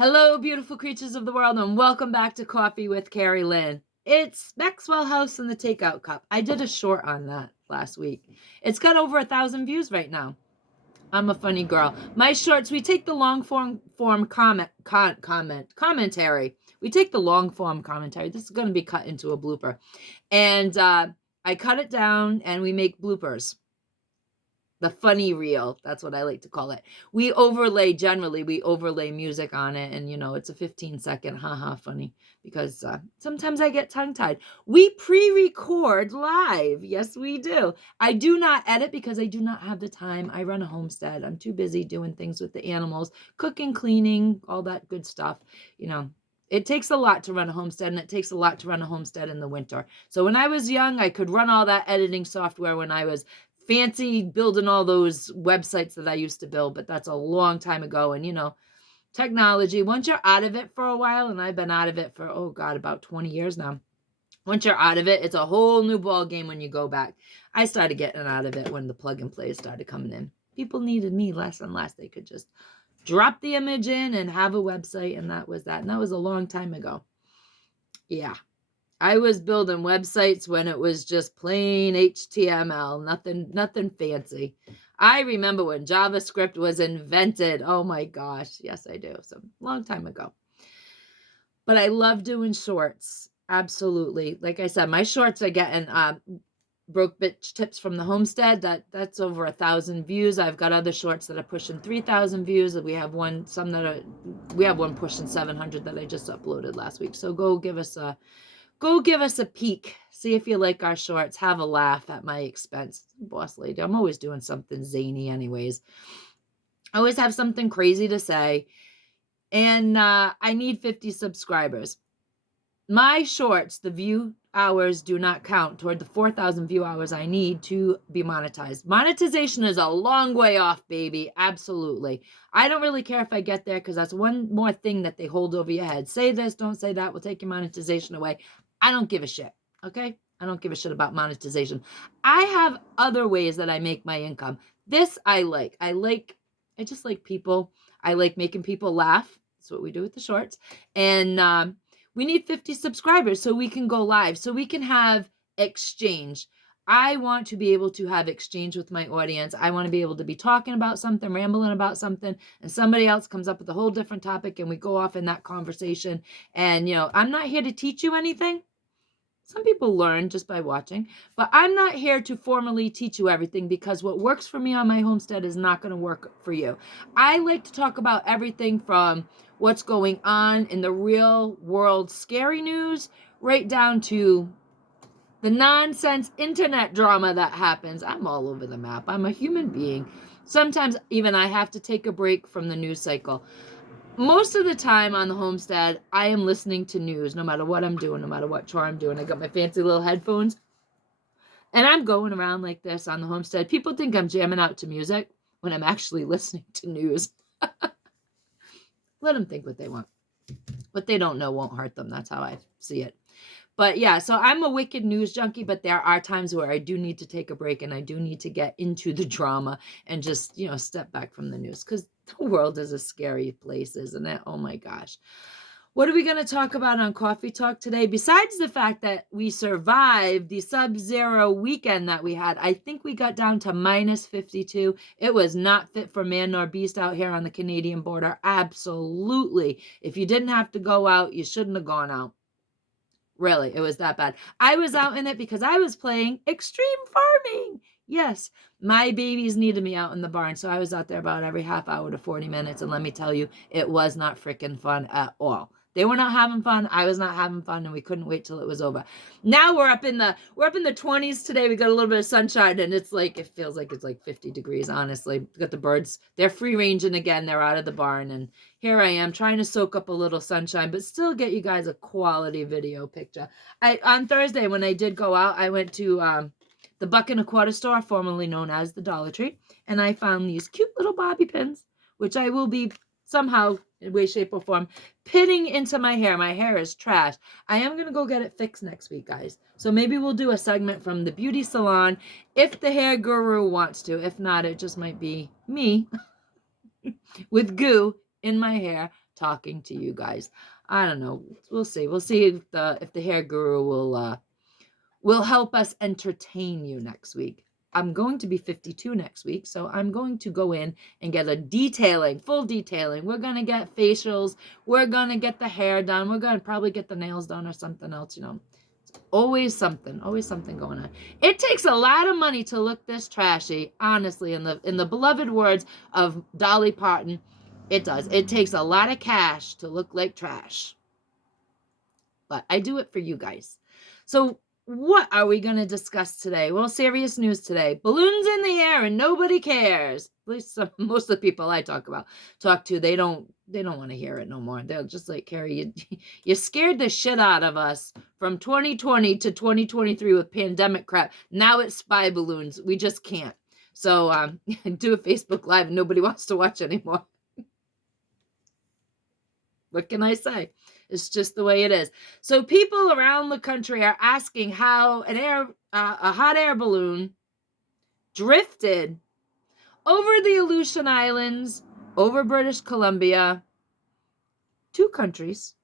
Hello, beautiful creatures of the world, and welcome back to Coffee with Kerri-Lynn. It's Maxwell House and the Takeout Cup. I did a short on that last week. It's got over 1,000 views right now. I'm a funny girl. My shorts, we take the long form commentary. We take the long form commentary. This is going to be cut into a blooper. And I cut it down and we make bloopers. The funny reel, that's what I like to call it. We overlay music on it, and it's a 15-second haha funny, because sometimes I get tongue-tied. We pre-record live. Yes, we do. I do not edit because I do not have the time. I run a homestead. I'm too busy doing things with the animals, cooking, cleaning, all that good stuff. It takes a lot to run a homestead, and it takes a lot to run a homestead in the winter. So when I was young, I could run all that editing software when I was fancy building all those websites that I used to build, but that's a long time ago. And technology, once you're out of it for a while, and I've been out of it for, about 20 years now. Once you're out of it, it's a whole new ball game when you go back. I started getting out of it when the plug and plays started coming in. People needed me less and less. They could just drop the image in and have a website, and that was that. And that was a long time ago. Yeah. I was building websites when it was just plain HTML, nothing fancy. I remember when JavaScript was invented. Oh my gosh. Yes, I do. So long time ago. But I love doing shorts. Absolutely. Like I said, my shorts are getting broke bitch tips from the homestead. That's over 1,000 views. I've got other shorts that are pushing 3,000 views. We have one pushing 700 that I just uploaded last week. So go give us a peek. See if you like our shorts. Have a laugh at my expense. Boss lady. I'm always doing something zany anyways. I always have something crazy to say. And I need 50 subscribers. My shorts, the view hours do not count toward the 4,000 view hours I need to be monetized. Monetization is a long way off, baby. Absolutely. I don't really care if I get there, because that's one more thing that they hold over your head. Say this, don't say that. We'll take your monetization away. I don't give a shit. Okay? I don't give a shit about monetization. I have other ways that I make my income. This I like. I just like people. I like making people laugh. That's what we do with the shorts. And we need 50 subscribers so we can go live, so we can have exchange. I want to be able to have exchange with my audience. I want to be able to be talking about something, rambling about something, and somebody else comes up with a whole different topic, and we go off in that conversation. And, I'm not here to teach you anything. Some people learn just by watching, but I'm not here to formally teach you everything, because what works for me on my homestead is not going to work for you. I like to talk about everything from what's going on in the real world scary news right down to the nonsense internet drama that happens. I'm all over the map. I'm a human being. Sometimes even I have to take a break from the news cycle. Most of the time on the homestead, I am listening to news, no matter what I'm doing, no matter what chore I'm doing. I got my fancy little headphones, and I'm going around like this on the homestead. People think I'm jamming out to music when I'm actually listening to news. Let them think what they want. What they don't know won't hurt them. That's how I see it. But yeah, so I'm a wicked news junkie, but there are times where I do need to take a break, and I do need to get into the drama and just, step back from the news, because the world is a scary place, isn't it? Oh my gosh. What are we going to talk about on Coffee Talk today? Besides the fact that we survived the sub-zero weekend that we had, I think we got down to minus 52. It was not fit for man nor beast out here on the Canadian border. Absolutely. If you didn't have to go out, you shouldn't have gone out. Really, it was that bad. I was out in it because I was playing extreme farming. Yes, my babies needed me out in the barn, so I was out there about every half hour to 40 minutes, and let me tell you, it was not freaking fun at all. They were not having fun. I was not having fun, and we couldn't wait till it was over. Now we're up in the 20s today. We got a little bit of sunshine, and it feels like it's like 50 degrees, honestly. We got the birds. They're free ranging again. They're out of the barn, and here I am trying to soak up a little sunshine, but still get you guys a quality video picture. On Thursday, when I did go out, I went to the Buck and a Quarter store, formerly known as the Dollar Tree, and I found these cute little bobby pins, which I will be somehow, in way, shape, or form, pinning into my hair. My hair is trash. I am going to go get it fixed next week, guys. So maybe we'll do a segment from the beauty salon if the hair guru wants to. If not, it just might be me with goo in my hair talking to you guys. I don't know. We'll see. We'll see if the hair guru will help us entertain you next week. I'm going to be 52 next week, so I'm going to go in and get a full detailing. We're going to get facials. We're going to get the hair done. We're going to probably get the nails done or something else, Always something going on. It takes a lot of money to look this trashy, honestly, in the beloved words of Dolly Parton. It does. It takes a lot of cash to look like trash. But I do it for you guys. So what are we going to discuss today? Well, serious news today. Balloons in the air and nobody cares. At least most of the people I talk to, they don't want to hear it no more. They're just like, Kerri, you scared the shit out of us from 2020 to 2023 with pandemic crap. Now it's spy balloons. We just can't. So do a Facebook Live and nobody wants to watch anymore. What can I say? It's just the way it is. So people around the country are asking how a hot air balloon drifted over the Aleutian Islands, over British Columbia, 2 countries,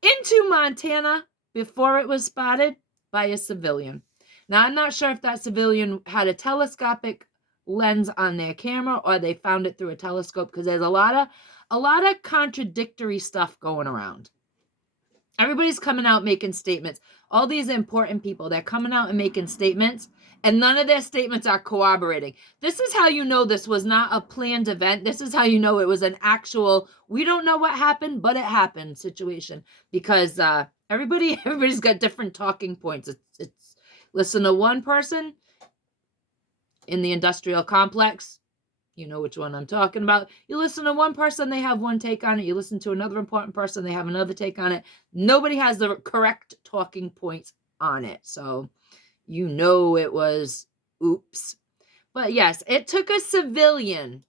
into Montana before it was spotted by a civilian. Now, I'm not sure if that civilian had a telescopic lens on their camera or they found it through a telescope, because there's a lot of contradictory stuff going around. Everybody's coming out making statements. All these important people, they're coming out and making statements, and none of their statements are corroborating. This is how you know this was not a planned event. This is how you know it was an actual, we don't know what happened, but it happened situation, because everybody's got different talking points. It's listen to one person in the industrial complex. You know which one I'm talking about. You listen to one person, they have one take on it. You listen to another important person, they have another take on it. Nobody has the correct talking points on it. So it was oops. But yes, it took a civilian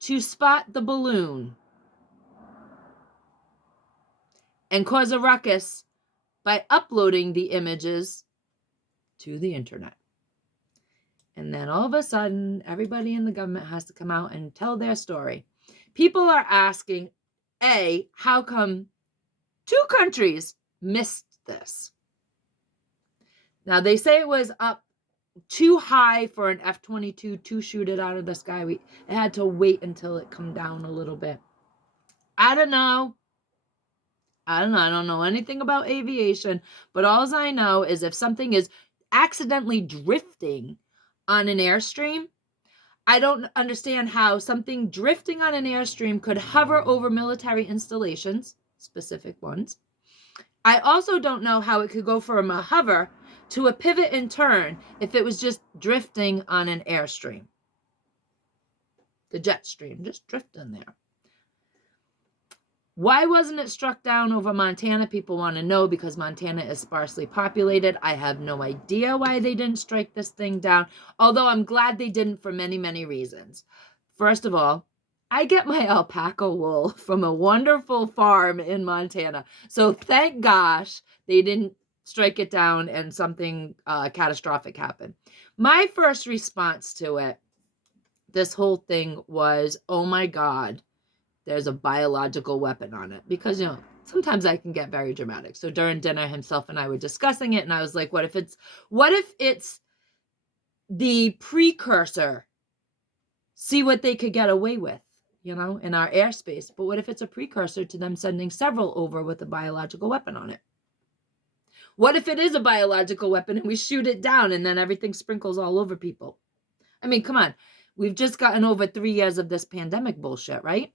to spot the balloon and cause a ruckus by uploading the images to the internet. And then all of a sudden, everybody in the government has to come out and tell their story. People are asking, A, how come 2 countries missed this? Now, they say it was up too high for an F-22 to shoot it out of the sky. It had to wait until it come down a little bit. I don't know. I don't know anything about aviation, but all I know is if something is accidentally drifting on an airstream, I don't understand how something drifting on an airstream could hover over military installations, specific ones. I also don't know how it could go from a hover to a pivot and turn if it was just drifting on an airstream. The jet stream, just drifting there. Why wasn't it struck down over Montana? People want to know, because Montana is sparsely populated. I have no idea why they didn't strike this thing down, although I'm glad they didn't for many, many reasons. First of all, I get my alpaca wool from a wonderful farm in Montana. So thank gosh they didn't strike it down and something catastrophic happened. My first response to it, this whole thing, was, oh my God, there's a biological weapon on it. Because, sometimes I can get very dramatic. So during dinner, himself and I were discussing it, and I was like, what if it's the precursor? See what they could get away with, in our airspace. But what if it's a precursor to them sending several over with a biological weapon on it? What if it is a biological weapon and we shoot it down and then everything sprinkles all over people? I mean, come on. We've just gotten over 3 years of this pandemic bullshit, right?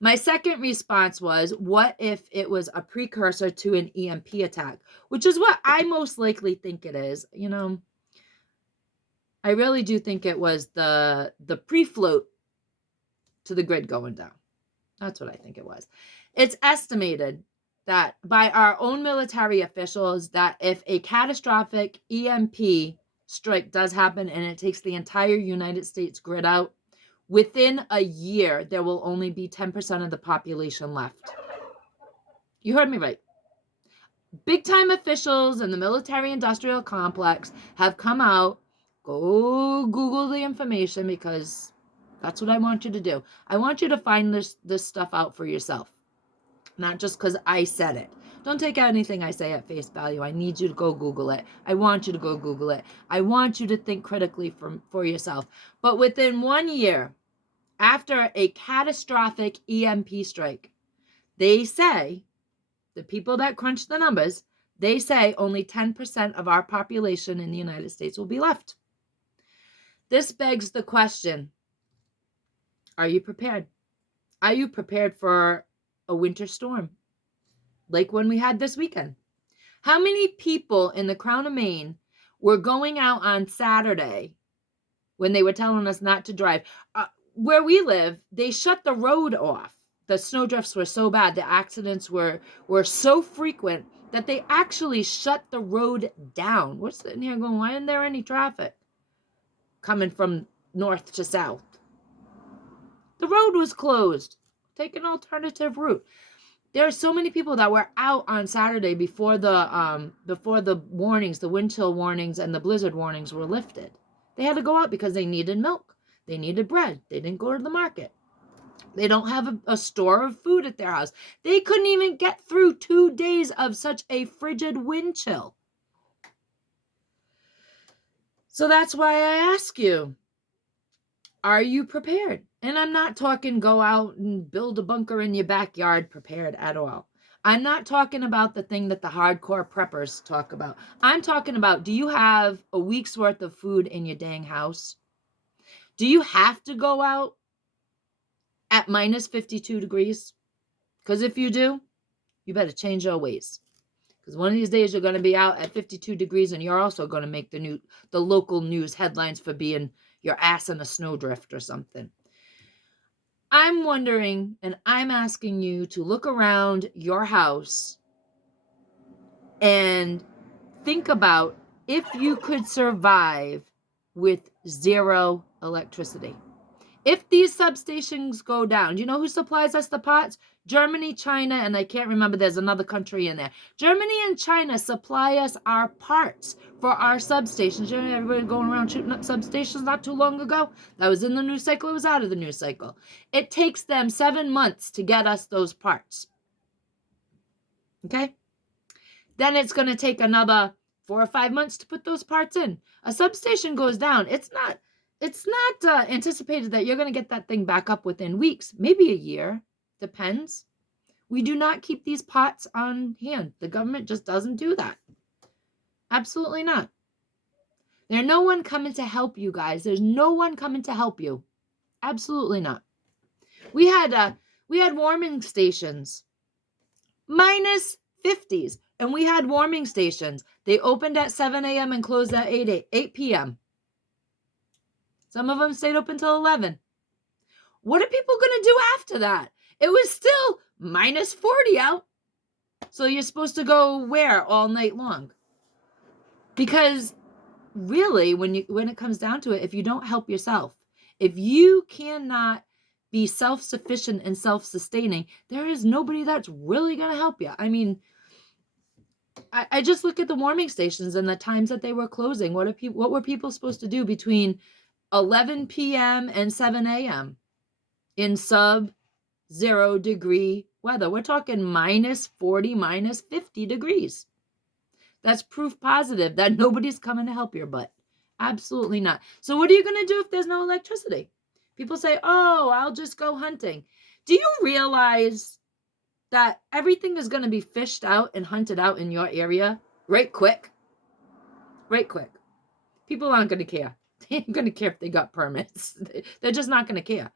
My second response was, what if it was a precursor to an EMP attack? Which is what I most likely think it is. I really do think it was the pre-float to the grid going down. That's what I think it was. It's estimated that by our own military officials that if a catastrophic EMP strike does happen and it takes the entire United States grid out, within a year, there will only be 10% of the population left. You heard me right. Big-time officials in the military-industrial complex have come out. Go Google the information, because that's what I want you to do. I want you to find this stuff out for yourself. not just because I said it. Don't take anything I say at face value. I need you to go Google it. I want you to go Google it. I want you to think critically for yourself. But within 1 year, after a catastrophic EMP strike, they say, the people that crunch the numbers, they say only 10% of our population in the United States will be left. This begs the question, are you prepared? Are you prepared for a winter storm like when we had this weekend? How many people in the Crown of Maine were going out on Saturday when they were telling us not to drive? Where we live, they shut the road off. The snowdrifts were so bad, the accidents were so frequent that they actually shut the road down. We're sitting here going, why isn't there any traffic coming from north to south? The road was closed. Take an alternative route. There are so many people that were out on Saturday before the warnings, the wind chill warnings and the blizzard warnings were lifted. They had to go out because they needed milk. They needed bread. They didn't go to the market. They don't have a store of food at their house. They couldn't even get through 2 days of such a frigid wind chill. So that's why I ask you, are you prepared? And I'm not talking go out and build a bunker in your backyard prepared at all. I'm not talking about the thing that the hardcore preppers talk about. I'm talking about, do you have a week's worth of food in your dang house? Do you have to go out at minus 52 degrees? Because if you do, you better change your ways. Because one of these days you're going to be out at 52 degrees and you're also going to make the local news headlines for being your ass in a snowdrift or something. I'm wondering, and I'm asking you to look around your house and think about if you could survive with zero electricity. If these substations go down, do you know who supplies us the pots? Germany, China, and I can't remember, there's another country in there. Germany and China supply us our parts for our substations. You know, everybody going around shooting up substations not too long ago? That was in the news cycle, it was out of the news cycle. It takes them 7 months to get us those parts. Okay? Then it's going to take another 4 or 5 months to put those parts in. A substation goes down. It's not anticipated that you're going to get that thing back up within weeks, maybe a year, depends. We do not keep these pots on hand. The government just doesn't do that. Absolutely not. There's no one coming to help you guys. There's no one coming to help you. Absolutely not. We had warming stations, minus 50s, and we had warming stations. They opened at 7 a.m. and closed at 8 p.m. Some of them stayed open till 11. What are people going to do after that? It was still minus 40 out. So you're supposed to go where all night long? Because really, when it comes down to it, if you don't help yourself, if you cannot be self-sufficient and self-sustaining, there is nobody that's really going to help you. I mean, I just look at the warming stations and the times that they were closing. What were people supposed to do between 11 p.m. and 7 a.m. in sub-0 degree weather? We're talking minus 40, minus 50 degrees. That's proof positive that nobody's coming to help your butt. Absolutely not. So what are you going to do if there's no electricity? People say, oh, I'll just go hunting. Do you realize that everything is going to be fished out and hunted out in your area right quick? Right quick. People aren't going to care. They ain't going to care if they got permits. They're just not going to care.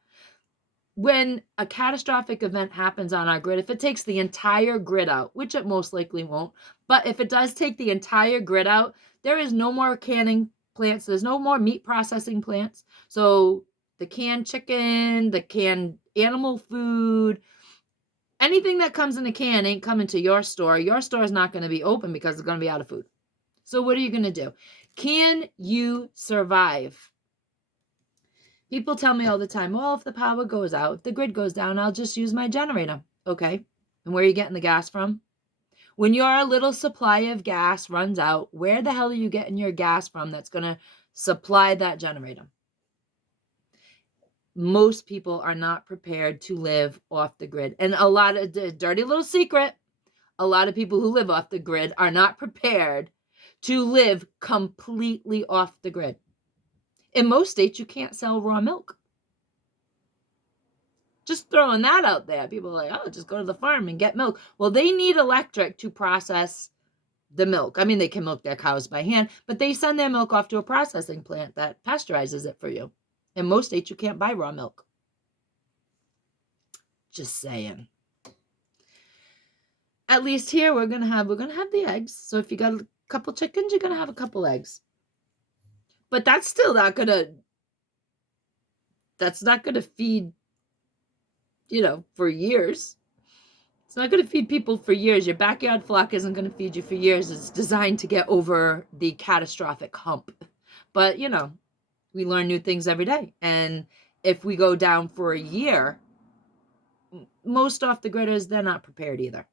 When a catastrophic event happens on our grid, if it takes the entire grid out, which it most likely won't, but if it does take the entire grid out, there is no more canning plants. There's no more meat processing plants. So the canned chicken, the canned animal food, anything that comes in a can ain't coming to your store. Your store is not going to be open because it's going to be out of food. So what are you going to do? Can you survive? People tell me all the time, well, if the power goes out, if the grid goes down, I'll just use my generator. Okay. And where are you getting the gas from? When your little supply of gas runs out, where the hell are you getting your gas from that's going to supply that generator? Most people are not prepared to live off the grid. And a lot of the dirty little secret, a lot of people who live off the grid are not prepared to live completely off the grid. In most states, you can't sell raw milk. Just throwing that out there. People are like, oh, just go to the farm and get milk. Well, they need electric to process the milk. I mean, they can milk their cows by hand, but they send their milk off to a processing plant that pasteurizes it for you. In most states, you can't buy raw milk. Just saying. At least here we're gonna have the eggs. So if you got a couple chickens, you're gonna have a couple eggs. But that's still not gonna feed, for years. It's not going to feed people for years. Your backyard flock isn't going to feed you for years. It's designed to get over the catastrophic hump. But, we learn new things every day. And if we go down for a year, most off the gridders, they're not prepared either.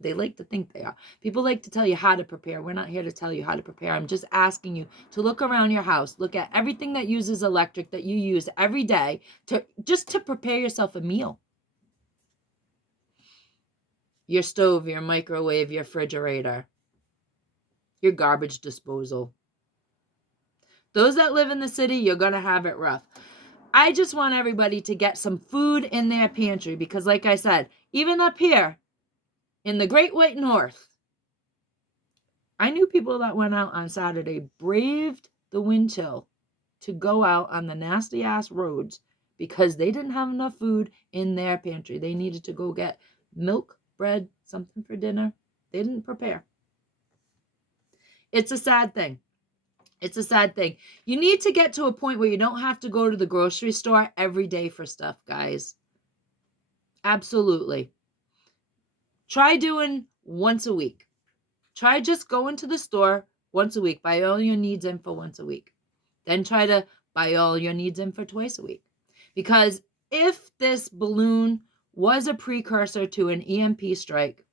They like to think they are. People like to tell you how to prepare. We're not here to tell you how to prepare. I'm just asking you to look around your house, look at everything that uses electric that you use every day to prepare yourself a meal. Your stove, your microwave, your refrigerator, your garbage disposal. Those that live in the city, you're going to have it rough. I just want everybody to get some food in their pantry because, like I said, even up here in the Great White North, I knew people that went out on Saturday, braved the wind chill to go out on the nasty ass roads because they didn't have enough food in their pantry. They needed to go get milk, bread, something for dinner. They didn't prepare. It's a sad thing. It's a sad thing. You need to get to a point where you don't have to go to the grocery store every day for stuff, guys. Absolutely. Try doing once a week. Try just going to the store once a week. Buy all your needs in for once a week. Then try to buy all your needs in for twice a week. Because if this balloon was a precursor to an EMP strike,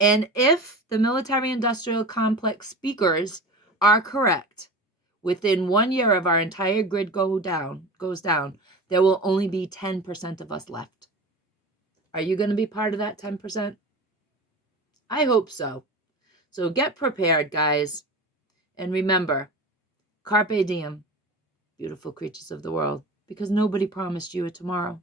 and if the military-industrial complex speakers are correct, within 1 year of our entire grid goes down, there will only be 10% of us left. Are you going to be part of that 10%? I hope so. So get prepared, guys. And remember, carpe diem, beautiful creatures of the world, because nobody promised you a tomorrow.